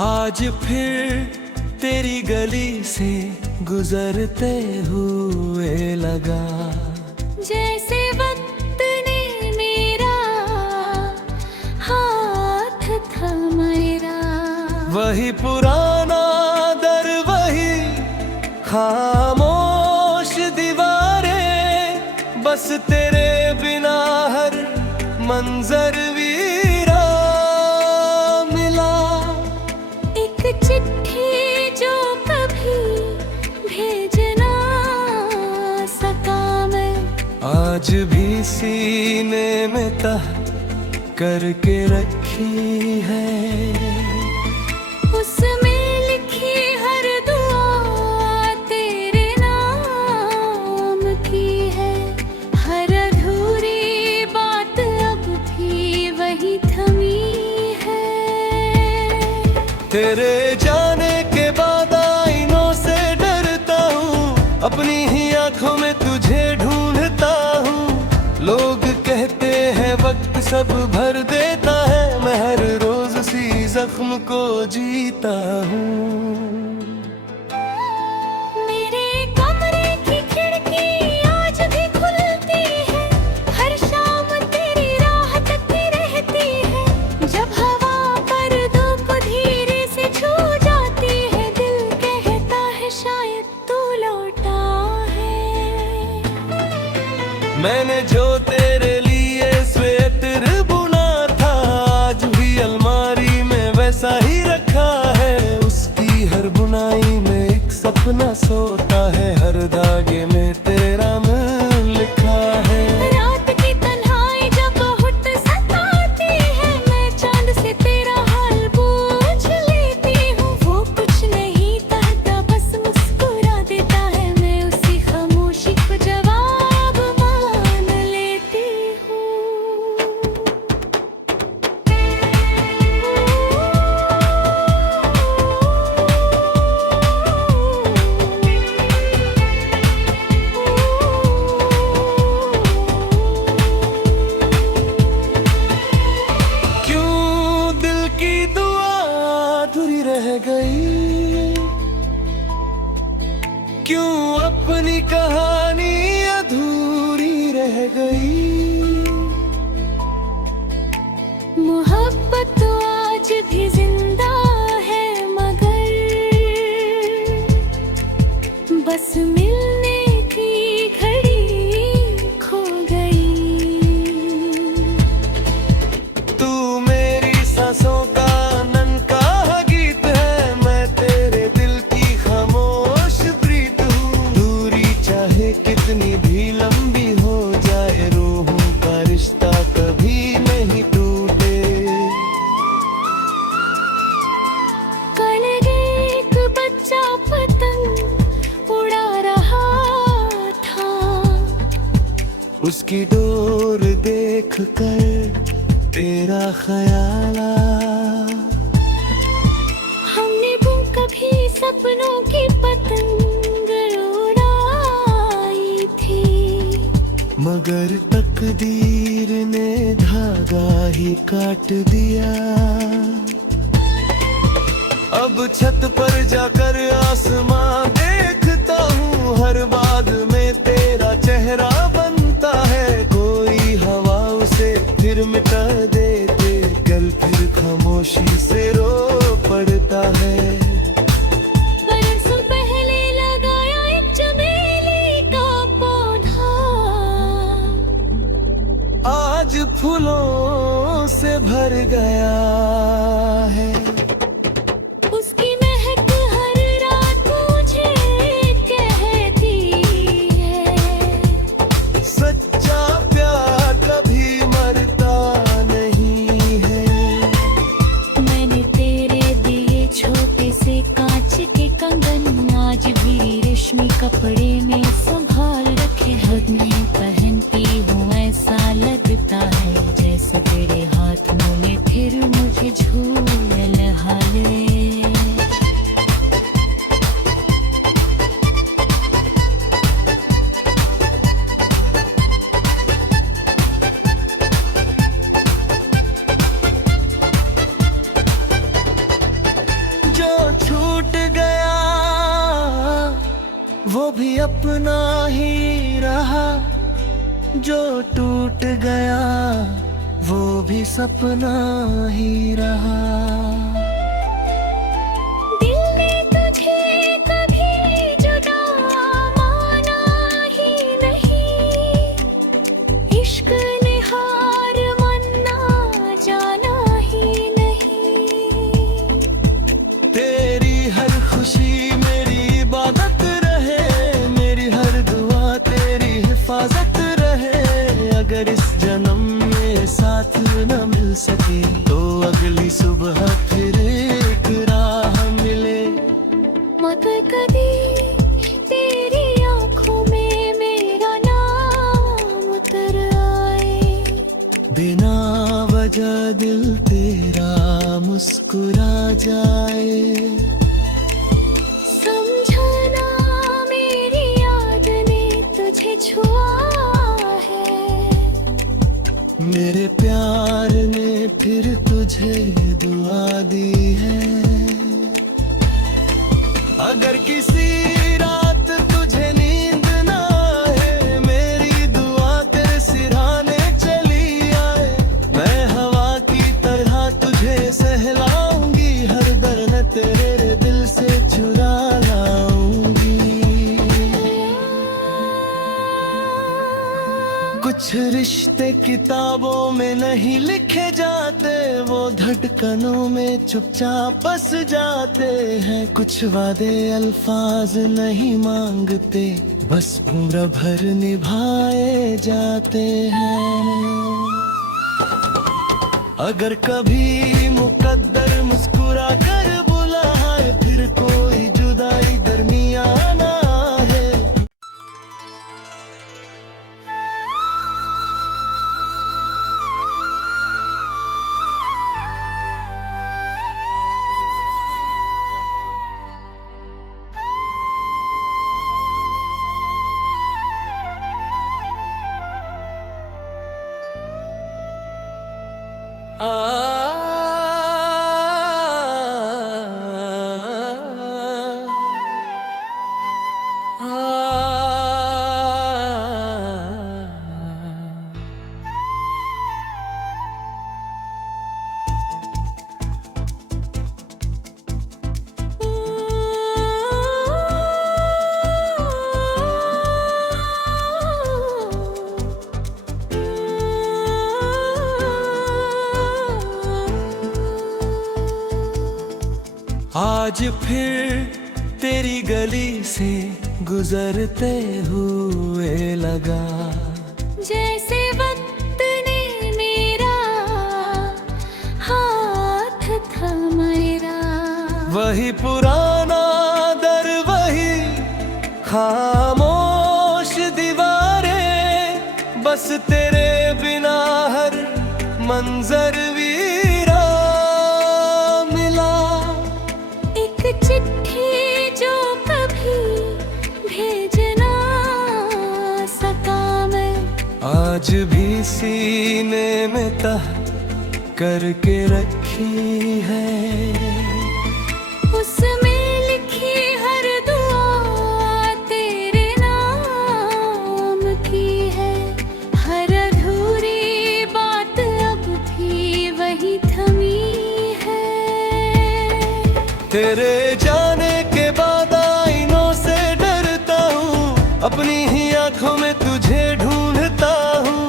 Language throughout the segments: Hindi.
आज फिर तेरी गली से गुजरते हुए लगा, जैसे वक्त ने मेरा हाथ थमाया। वही पुराना दर, वही खामोश दीवारें, बस तेरे बिना हर मंजर वीरा मिला। एक चिट्ठी जो कभी भेज ना सका मैं, आज भी सीने में तह करके रखी है। उसमें लिखी हर दुआ तेरे नाम की है। हर अधूरी बात अब भी वही थमी है। तेरे जाने के बाद आईनों से डरता हूँ, अपनी ही आंखों में तुझे ढूंढता हूँ। लोग कहते हैं वक्त सब भर देता है, मैं हर रोज सी जख्म को जीता हूँ। मेरे कमरे की खिड़की आज भी खुलती है, हर शाम तेरी राह तकती रहती है। जब हवा पर धूप धीरे से छू जाती है, दिल कहता है शायद तू लौटा है। मैंने जो तेरे लिए स्वेटर बुना था, आज भी अलमारी में वैसा ही रखा है। उसकी हर बुनाई में एक सपना सोता है, हर धागे में तेरा नाम लिखा है। रात की तन्हाई जब बहुत सताती है, मैं चांद से तेरा हाल पूछ लेती हूँ। वो कुछ नहीं कहता, बस मुस्कुरा देता है, मैं उसी खामोशी को जवाब मान लेती हूँ। क्यों दिल की दुआ अधूरी रह गई, क्यों अपनी कहानी अधूरी रह गई। मोहब्बत तो आज भी जिंदा है, मगर बस मिलने की घड़ी खो गई। तू मेरी सांसों का ननका गीत है, मैं तेरे दिल की खामोश प्रीत हूँ। दूरी चाहे कितनी भी लंबी हो जाए, रूहों का रिश्ता कभी नहीं टूटे। कल एक बच्चा पतंग उड़ा रहा था, उसकी डोर देख कर तेरा ख्याल आया। हमने वो कभी सपनों की पतंग उड़ाई थी, मगर तकदीर ने धागा ही काट दिया। अब छत पर जाकर आसमां देखता हूँ, हर बाग में तेरा चेहरा बनता है। कोई हवा उसे फिर मिटा देते, कल फिर खामोशी से रो पड़ता है। बरसों पहले लगाया एक चमेली का पौधा, आज फूलों से भर गया है। उसकी महक हर रात मुझे कहती है, सच्चा प्यार कभी मरता नहीं कपड़े में संभाल रखे, हद नहीं पहनती हूँ, ऐसा लगता है जैसे तेरे हाथों में फिर मुझे झूल हाले। जो छूट गया वो भी अपना ही रहा, जो टूट गया वो भी सपना ही रहा। दिल ने तुझे कभी जुदा माना ही नहीं, इश्क ने हार माना जाना ही नहीं। तेरी हर खुशी मेरी इबादत रहे, मेरी हर दुआ तेरी हिफाजत रहे। अगर इस जन्म में साथ न मिल सके तो अगली सुबह फिर एक राह मिले। मत कभी तेरी आँखों में मेरा नाम उतर आए, बिना वजह दिल तेरा मुस्कुरा जाए। समझना मेरी याद ने तुझे छुआ है, मेरे प्यार ने फिर तुझे दुआ दी है। अगर किसी रात तुझे नींद ना आए, मेरी दुआ तेरे सिरहाने चली आए। मैं हवा की तरह तुझे सहलाऊंगी, हर दर्द तेरे दिल से चुरा लाऊंगी। कुछ रिश्ते किताबों में नहीं लिखे जाते, वो धड़कनों में चुपचाप बस जाते हैं। कुछ वादे अल्फाज नहीं मांगते, बस उम्र भर निभाए जाते हैं। अगर कभी मुकद्दर मुस्कुरा कर बुलाए, फिर कोई जुदाई दरमियान आए। आज फिर तेरी गली से गुजरते हुए लगा, जैसे वक्त ने मेरा हाथ थमाया। वही पुराना दर, वही खामोश दीवारें, बस तेरे बिना हर मंजर वीरा मिला। एक चिट्ठी जो कभी भेज ना सका मैं, आज भी सीने में तह करके रखी है। उसमें लिखी हर दुआ तेरे नाम की है, हर अधूरी बात अब भी वही थमी है। तेरे जाने के बाद आईनों से डरता हूँ, अपनी ही आंखों में तुझे ढूंढता हूँ।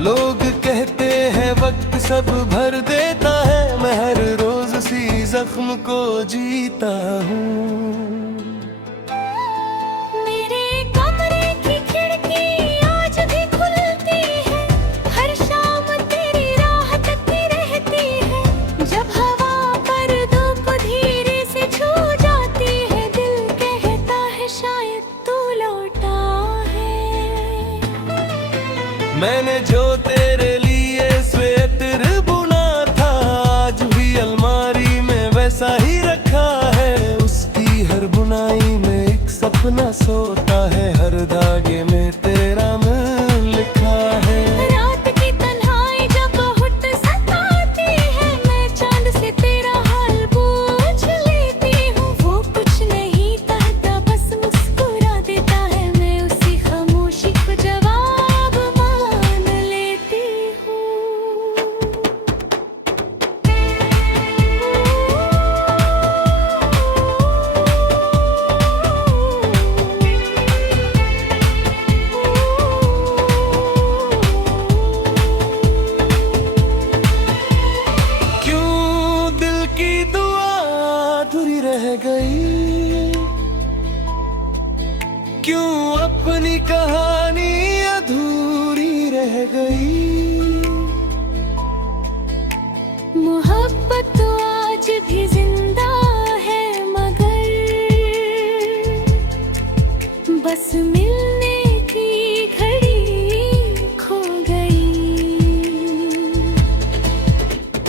लोग कहते हैं वक्त सब भर देता है, मैं हर रोज सी जख्म को जीता हूँ। मेरे कमरे की खिड़की आज भी खुलती है, हर शाम तेरी राह तकती रहती है। जब हवा पर धूप धीरे से छू जाती है, दिल कहता है शायद तू मैंने जो तेरे लिए स्वेटर बुना था आज भी अलमारी में वैसा ही रखा है। उसकी हर बुनाई में एक सपना सोता है, हर धागे में तेरा नाम लिखा है। रात की तन्हाई जब बहुत सताती है, मैं चांद से तेरा हाल पूछ लेती हूँ। वो कुछ नहीं कहता बस मुस्कुरा देता है, मैं उसी खामोशी को जवाब मान लेती हूँ। क्यों दिल की दुआ अधूरी रह गई, क्यों अपनी कहानी अधूरी रह गई। मोहब्बत तो आज भी जिंदा है, मगर बस मिलने की घड़ी खो गई।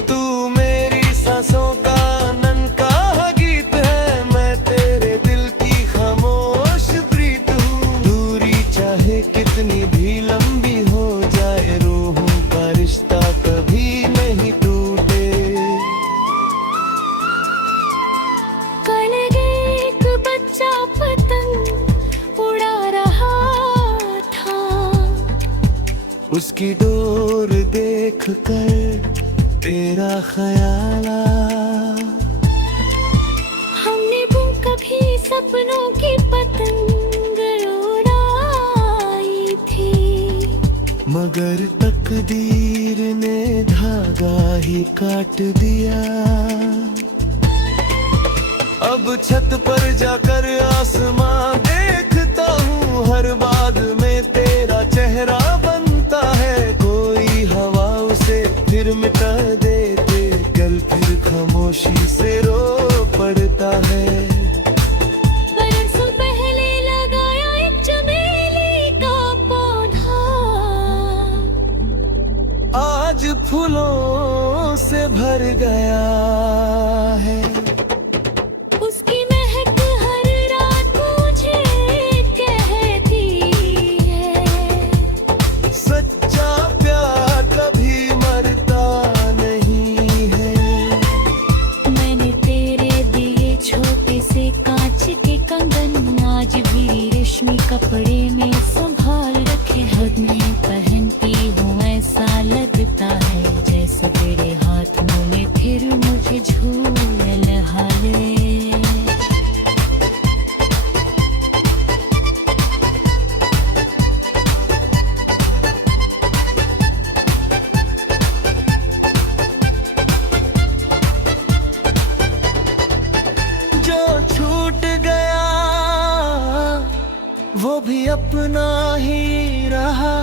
तू मेरी सांसों का ननका गीत है, मैं तेरे दिल की खामोश प्रीत हूँ। दूरी चाहे कितनी भी लंबी हो जाए, रूहों का रिश्ता कभी नहीं टूटे। कल एक बच्चा पतंग उड़ा रहा था, उसकी डोर देख कर तेरा ख्याल आया। हमने वो कभी सपनों की पतंग उड़ाई थी, मगर तकदीर ने धागा ही काट दिया। अब छत पर जाकर आसमां देखता हूँ, हर बाग में तेरा चेहरा बनता है। कोई हवा उसे फिर मिटा देते, कल फिर खामोशी से रो पड़ता है। बरसों पहले लगाया एक चमेली का पौधा, आज फूलों से भर गया है। उसकी महक हर रात मुझे कहती है, सच्चा प्यार कभी मरता नहीं है। मैंने तेरे दिए छोटे से कांच के कंगन आज भी रेशमी कपड़े में संभाल रखे। हद में पहनती हूँ ऐसा लगता है, जैसे तेरे हाथों में फिर मुझे झूल हाले। जो छूट गया वो भी अपना ही रहा,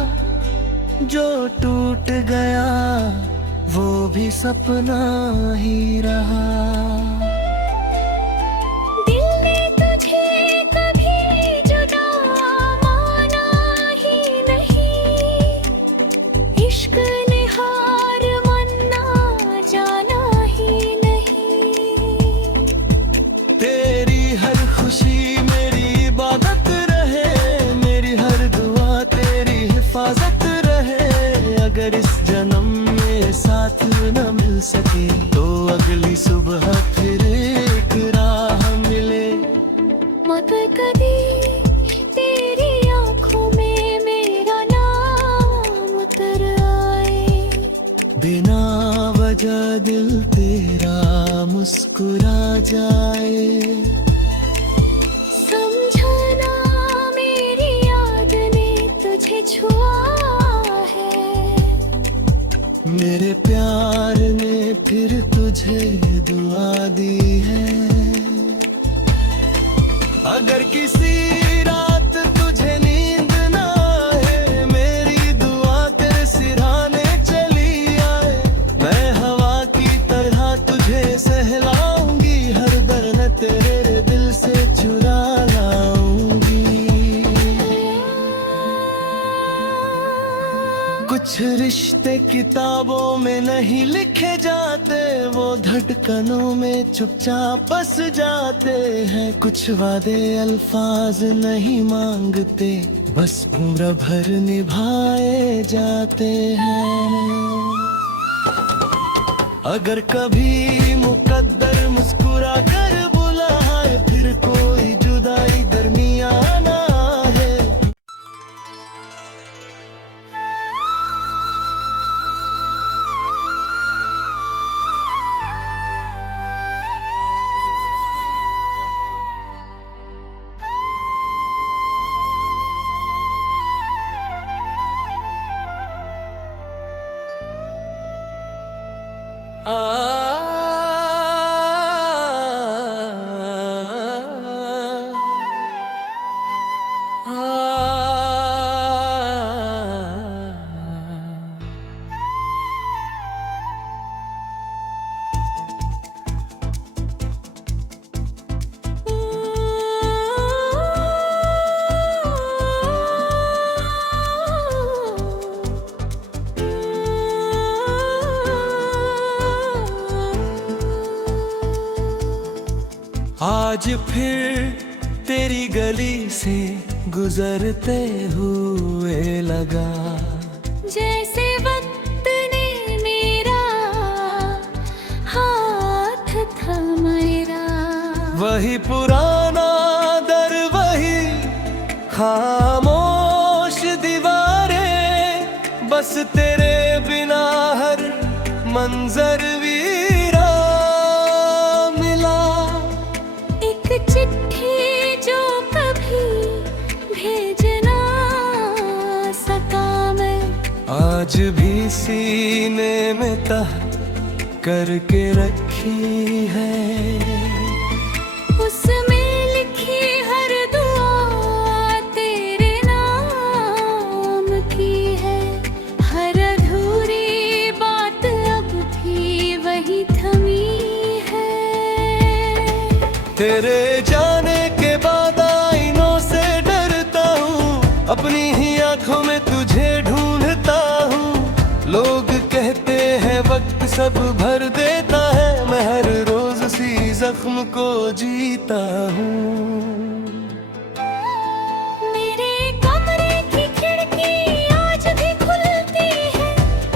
जो टूट गया वो भी सपना ही रहा। दिल ने तुझे कभी जुदा माना ही नहीं, इश्क ने हार माना जाना ही नहीं। तेरी हर खुशी मेरी इबादत रहे, मेरी हर दुआ तेरी हिफाजत रहे। अगर इस जन्म में साथ न मिल सके, तो अगली सुबह फिर एक राह मिले। मगर कभी तेरी आंखों में मेरा नाम उतर आए, बिना वजह दिल तेरा मुस्कुरा जाए। समझना मेरी याद ने तुझे छुआ है, मेरे प्यार ने फिर तुझे दुआ दी है। अगर किसी रात तुझे नींद ना आए, मेरी दुआ तेरे सिरहाने चली आए। मैं हवा की तरह तुझे सहलाऊंगी, हर दर्द तेरे दिल से चुरा लाऊंगी। कुछ रिश्ते किताबों में नहीं लिखे जाते, वो धड़कनों में चुपचाप बस जाते हैं। कुछ वादे अल्फाज नहीं मांगते, बस उम्र भर निभाए जाते हैं। अगर कभी मुकद्दर मुस्कुरा कर बुलाए, फिर कोई जुदाई दरमियान आए। आज फिर तेरी गली से गुजरते हुए लगा, जैसे वक्त ने मेरा हाथ थमाया। वही पुराना दर, वही खामोश दीवारें, बस तेरे बिना हर मंजर वीरा मिला। एक चिट्ठी जो कभी भेज ना सका मैं, आज भी सीने में तह करके रखी है। उसमें लिखी हर दुआ तेरे नाम की है। हर अधूरी बात अब भी वही थमी है। तेरे जाने के बाद आईनों से डरता हूँ, अपनी ही आंखों में तुझे ढूंढता हूँ। लोग कहते हैं वक्त सब भर देता है, मैं हर रोज सी जख्म को जीता हूँ। मेरे कमरे की खिड़की आज भी खुलती है,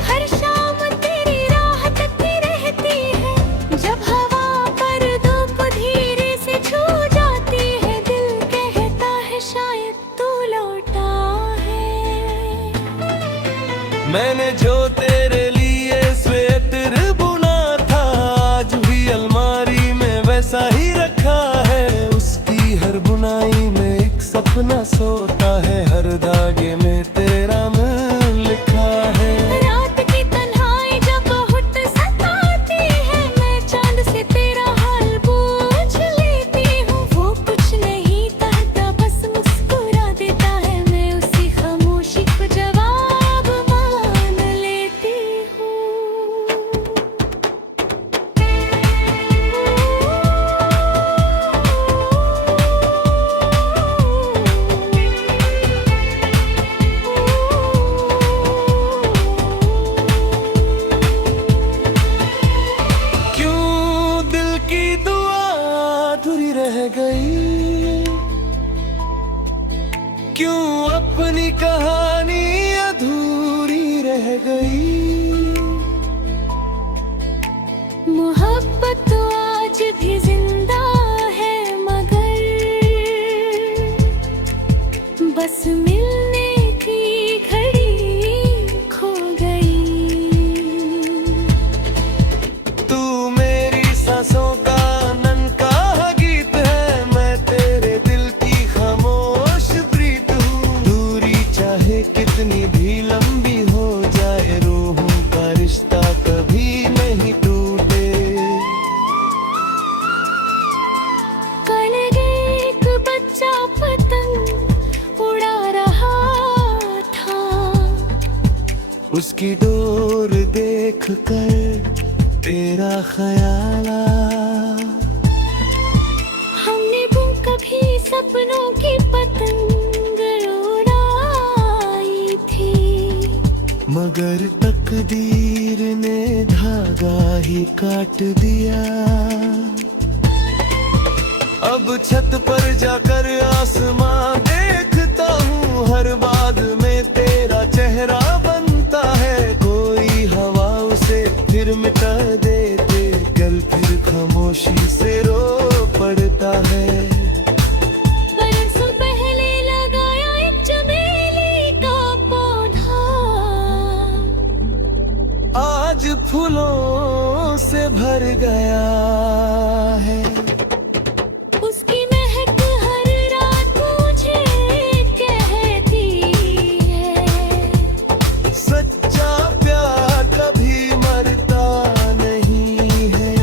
हर शाम तेरी राह तकती रहती है। जब हवा पर धूप धीरे से छू जाती है, दिल कहता है शायद तू लौटा है। मैंने जो तेरे लिए स्वेटर बुना था, आज भी अलमारी में वैसा ही रखा है। उसकी हर बुनाई में एक सपना सोता है, हर धागे में तेरा नाम लिखा है। रात की तन्हाई जब बहुत सताती है, मैं चांद से तेरा हाल पूछ लेती हूँ। वो कुछ नहीं कहता, बस मुस्कुरा देता है, मैं उसी खामोशी को जवाब मान लेती हूँ। क्यों दिल की दुआ अधूरी रह गई, क्यों अपनी कहानी अधूरी रह गई। मोहब्बत तो आज भी जिंदा है, मगर बस मिलने की घड़ी खो गई। तू मेरी सांसों का ननका गीत है, मैं तेरे दिल की खामोश प्रीत हूँ। दूरी चाहे कितनी भी लंबी हो जाए, रूहों का रिश्ता कभी नहीं टूटे। कल एक बच्चा पतंग उड़ा रहा था, उसकी डोर देख कर तेरा ख्याल आया। हमने वो कभी सपनों की पतंग उड़ाई थी। मगर तकदीर ने धागा ही काट दिया। अब छत पर जाकर आसमां देखता हूँ, हर बात में तेरा चेहरा बनता है। कोई हवा उसे फिर मिटा देते, कल फिर खामोशी से रो पड़ता है। बरसों पहले लगाया एक चमेली का पौधा, आज फूलों से भर गया है। उसकी महक हर रात मुझे कहती है, सच्चा प्यार कभी मरता नहीं है।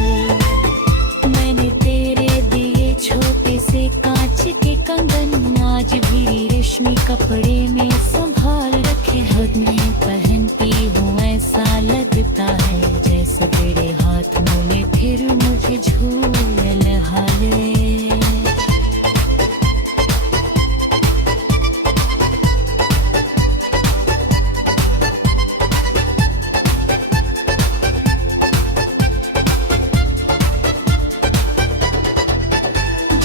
मैंने तेरे दिए छोटे से कांच के कंगन, आज भी रेशमी कपड़े में संभाल रखे हैं। मैं पहनती हूँ ऐसा लगता है, जैसे तेरे हाथों में फिर मुझे झूल हाले।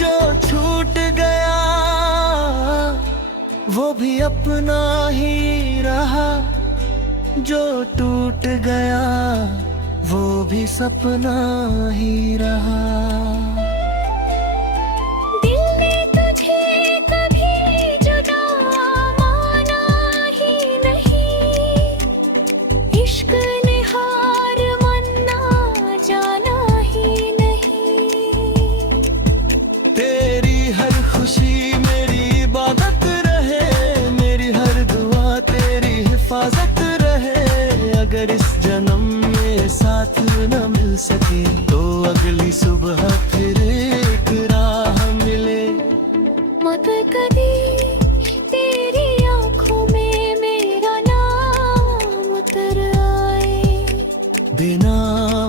जो छूट गया वो भी अपना ही रहा, जो टूट गया वो भी सपना ही रहा। दिल ने तुझे कभी जुदा माना ही नहीं, इश्क ने हार माना जाना ही नहीं। तेरी हर खुशी मेरी इबादत रहे, मेरी हर दुआ तेरी हिफाजत रहे। अगर इस जन्म में साथ न मिल सके तो अगली सुबह फिर एक राह मिले। मगर कभी तेरी आंखों में मेरा नाम उतर आए, बिना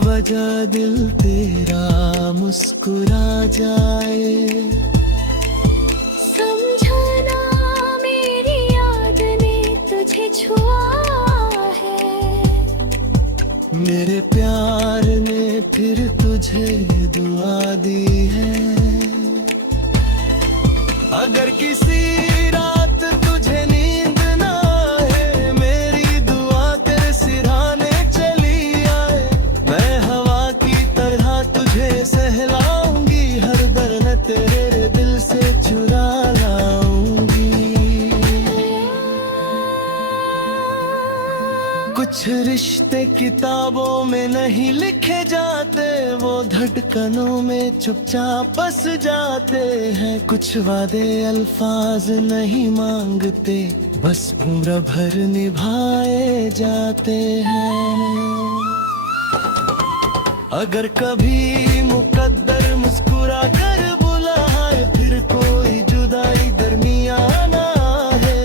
वजह दिल तेरा मुस्कुरा जाए। समझना मेरी याद ने तुझे छुआ है, मेरे प्यार ने फिर तुझे दुआ दी है। अगर किसी रात तुझे नींद ना आए, मेरी दुआ तेरे सिरहाने चली आए। मैं हवा की तरह तुझे सहलाऊंगी, हर दर्द तेरे दिल से चुरा लाऊंगी। कुछ रिश्ते किताबों में नहीं लिखे जाते, वो धड़कनों में चुपचाप बस जाते हैं। कुछ वादे अल्फाज नहीं मांगते, बस उम्र भर निभाए जाते हैं। अगर कभी मुकद्दर मुस्कुरा कर बुलाए, फिर कोई जुदाई दरमियान है।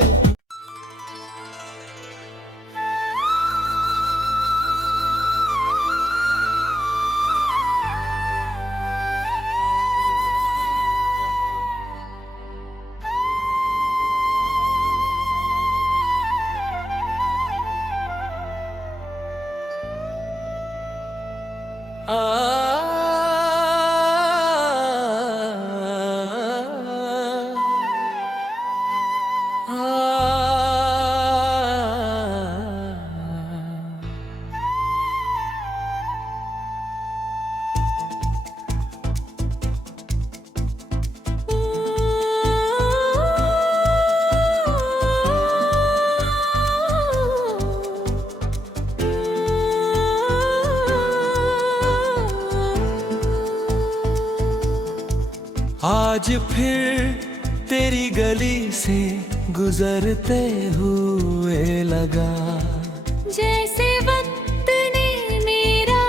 आज फिर तेरी गली से गुजरते हुए लगा, जैसे वक्त ने मेरा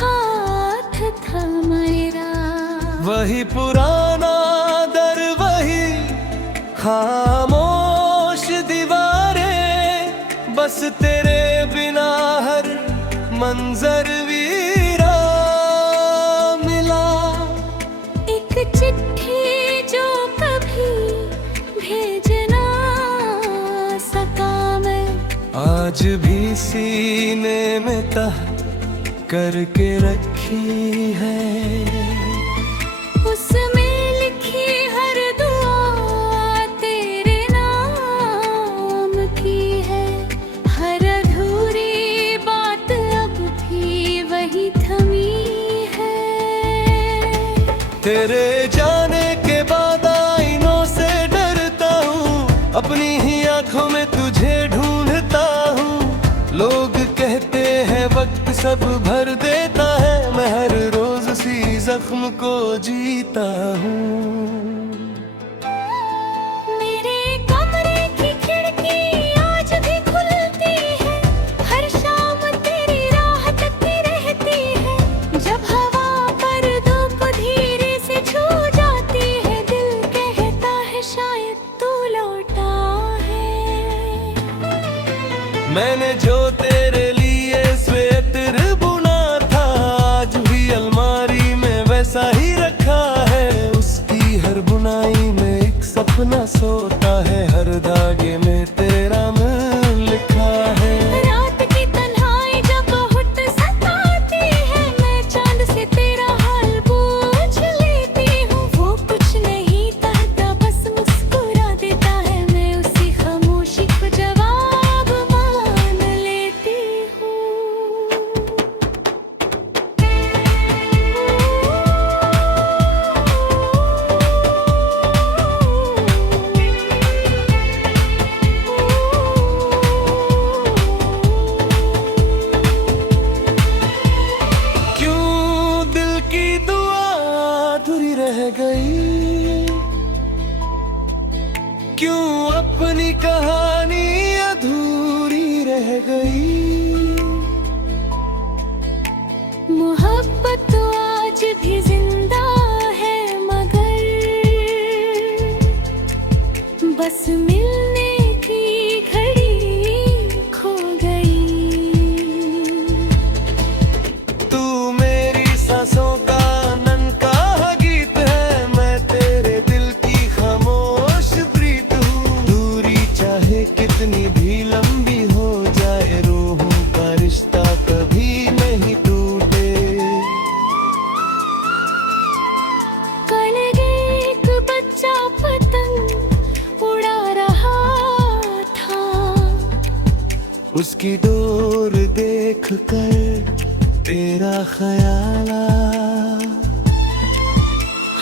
हाथ थमाया। वही पुराना दर, वही खामोश दीवारें, बस तेरे बिना हर मंजर वीरा मिला। एक चिट्ठी जो कभी भेज ना सका मैं, आज भी सीने में तह करके रखी है। उसमें लिखी हर दुआ तेरे नाम की है। हर अधूरी बात अब भी वही थमी है। तेरे जाने के बाद आईनों से डरता हूँ, अपनी ही आंखों में तुझे ढूंढता हूँ। लोग कहते हैं वक्त सब भर देता है, मैं हर रोज सी जख्म को जीता हूँ। मेरे कमरे की खिड़की आज भी खुलती है। हर शाम तेरी राह तकती रहती है। जब हवा पर धूप धीरे से छू जाती है, दिल कहता है शायद तू लौटा है। मैंने जो तेरे लिए स्वेटर बुना था, आज भी अलमारी में वैसा ही रखा है। उसकी हर बुनाई में एक सपना सोता है, हर धागे में तेरा नाम लिखा है। रात की तन्हाई जब बहुत सताती है, मैं चांद से तेरा हाल पूछ लेती हूँ। वो कुछ नहीं कहता, बस मुस्कुरा देता है। मैं उसी खामोशी को जवाब मान लेती हूँ। क्यों दिल की दुआ अधूरी रह गई, क्यों अपनी कहानी अधूरी रह गई। मोहब्बत तो आज भी जिंदा है, मगर बस मिलने की घड़ी खो गई। तू मेरी सांसों का ननका गीत है, मैं तेरे दिल की खामोश प्रीत हूँ। दूरी चाहे कितनी भी लंबी हो जाए, रूहों का रिश्ता कभी नहीं टूटे। कल एक बच्चा पतंग उड़ा रहा था। उसकी डोर देख कर तेरा ख्याल आया।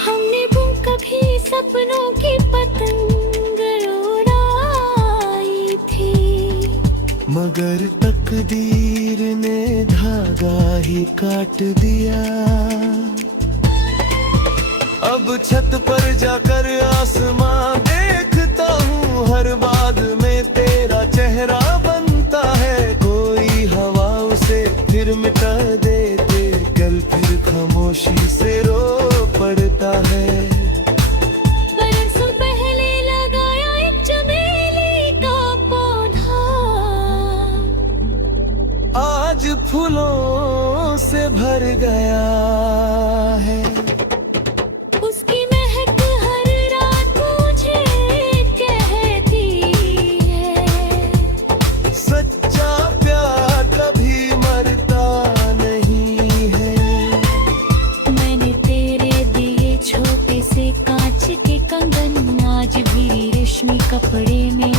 हमने वो कभी सपनों की पतंग उड़ाई थी, मगर तकदीर ने धागा ही काट दिया। अब छत पर जाकर आसमां देखता हूँ, हर बात में तेरा चेहरा बनता है। कोई हवा उसे फिर मिटा देते, कल फिर खामोशी से रो पड़ता है। बरसों पहले लगाया एक चमेली का पौधा, आज फूलों से भर गया है। उसकी महक हर रात मुझे कहती है, सच्चा प्यार कभी मरता नहीं है। मैंने तेरे दिए छोटे से कांच के कंगन आज भी रेशमी कपड़े में